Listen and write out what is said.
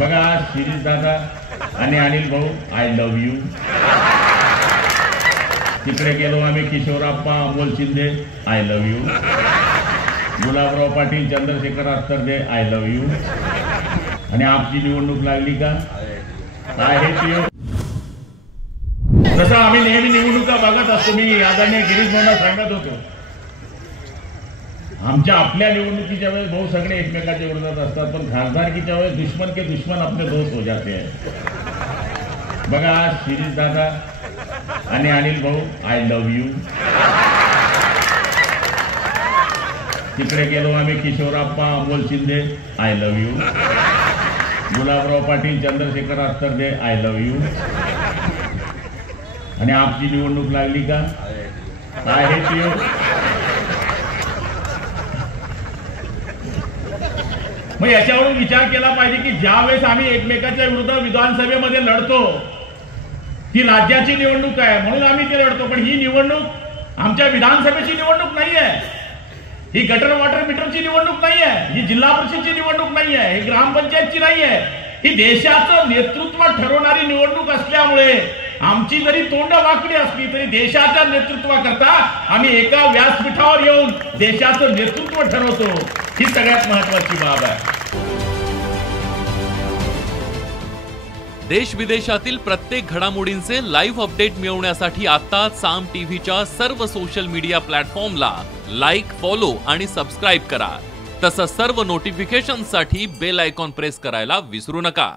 बघा शिरीष दादा आणि अनिल भाऊ आय लव्ह यू. तिकडे गेलो आम्ही Kishorappa Amol Shinde I love you. Gulabrao Patil Chandrashekhar Attarde I love you. आणि आपची निवडणूक लागली का आहे ती जसं आम्ही नेहमी निवडणुका बघत असतो. मी आदरणीय गिरीश भाऊंना सांगत होतो आमच्या आपल्या निवडणुकीच्या वेळेस भाऊ सगळे एकमेकाच्या विरोधात असतात, पण खासदारकीच्या वेळेस दुश्मन के दुश्मन अपने दोस्त हो जाते हैं. बघा शिरीष दादा आणि अनिल भाऊ आय लव्ह यू. तिकडे गेलो आम्ही Kishorappa Amol Shinde I love you. Gulabrao Patil Chandrashekhar Attarde I love you. आणि आपची निवडणूक लागली का आहे ती मग याच्यावरून विचार केला पाहिजे की ज्या वेळेस आम्ही एकमेकाच्या विरुद्ध विधानसभेमध्ये लढतो ती राज्याची निवडणूक आहे म्हणून आम्ही ते लढतो, पण ही निवडणूक आमच्या विधानसभेची निवडणूक नाही आहे. ही गटर वॉटर मीटरची निवडणूक नाही आहे. ही जिल्हा परिषदची निवडणूक नाही आहे. ही ग्रामपंचायतची नाही आहे. ही देशाचं नेतृत्व ठरवणारी निवडणूक असल्यामुळे आमची जरी तोंड वाकडी असली तरी देशाच्या नेतृत्वाकरता आम्ही एका व्यासपीठावर येऊन देशाचं नेतृत्व ठरवतो. ही सगळ्यात महत्वाची बाब आहे. देश विदेशातील प्रत्येक घडामोडींचे लाईव्ह अपडेट मिळवण्यासाठी आता साम टीव्हीच्या सर्व सोशल मीडिया प्लॅटफॉर्मला लाईक, फॉलो आणि सबस्क्राईब करा. तसंच सर्व नोटिफिकेशनसाठी बेल आयकॉन प्रेस करायला विसरू नका.